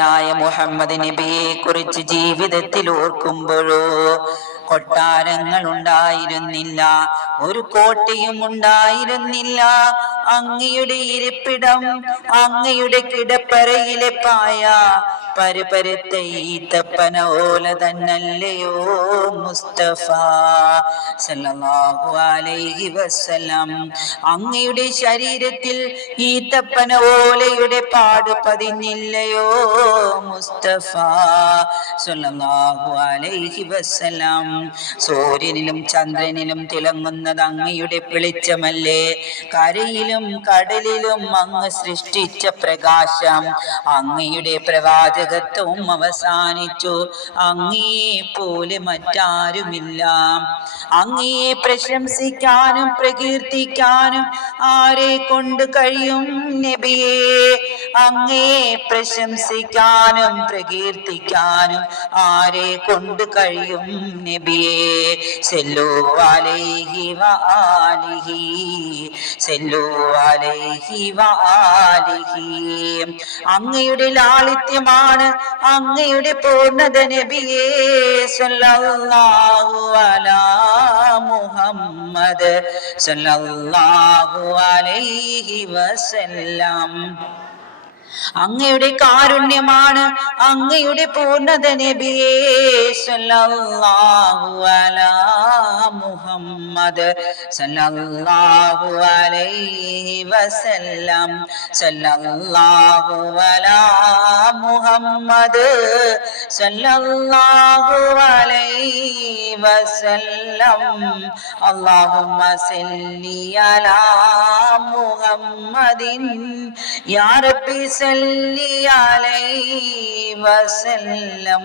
പ്രവാചകനായ മുഹമ്മദ് നബിയെ കുറിച്ച് ജീവിതത്തിൽ ഓർക്കുമ്പോഴോ കൊട്ടാരങ്ങൾ ഉണ്ടായിരുന്നില്ല, ഒരു കോട്ടയും ഉണ്ടായിരുന്നില്ല. അങ്ങയുടെ ഇരിപ്പിടം അങ്ങയുടെ കിടപ്പറയിലെ പായ പരുപരുത്ത ഈത്തപ്പന ഓല തന്നല്ലയോ മുസ്തഫ സല്ലല്ലാഹു അലൈഹി വസല്ലം. അങ്ങയുടെ ശരീരത്തിൽ ഈത്തപ്പന ഓലയുടെ പാട് പതിഞ്ഞില്ലയോ മുസ്തഫ സല്ലല്ലാഹു അലൈഹി വസല്ലം. സൂര്യനിലും ചന്ദ്രനിലും തിളങ്ങുന്നത് അങ്ങയുടെ വെളിച്ചമല്ലേ? കരയിലും കടലിലും അങ്ങ് സൃഷ്ടിച്ച പ്രകാശം. അങ്ങയുടെ പ്രവാചകത്വം അവസാനിച്ചു, അങ്ങയെ പോലെ മറ്റാരുമില്ല. അങ്ങയെ പ്രശംസിക്കാനും പ്രകീർത്തിക്കാനും ആരെ കൊണ്ട് കഴിയും നബിയേ? അങ്ങയെ പ്രശംസിക്കാനും പ്രകീർത്തിക്കാനും ആരെ കൊണ്ട് കഴിയും നബിയേ? സല്ലു അലൈഹി വആലിഹി, സല്ലു അലൈഹി വആലിഹി. അങ്ങയുടെ ലാളിത്യമാണ് അങ്ങയുടെ പൂർണ്ണത നബിയേ. സല്ലല്ലാഹു അലാ മുഹമ്മദ് സല്ലല്ലാഹു അലൈഹി വസല്ലം. അങ്ങയുടെ കാരുണ്യമാണ് അങ്ങയുടെ പൂർണ്ണത നബിയേ. സല്ലല്ലാഹു അലാ മുഹമ്മദ് സല്ലല്ലാഹു അലൈഹി വസല്ലം. സല്ലല്ലാഹു അലാ മുഹമ്മദ് സല്ലല്ലാഹു അലൈഹി വസല്ലം. അല്ലാഹുമ്മ സല്ലി അലാ മുഹമ്മദിൻ യാ റബ്ബി സല്ലി അലൈഹി വസല്ലം.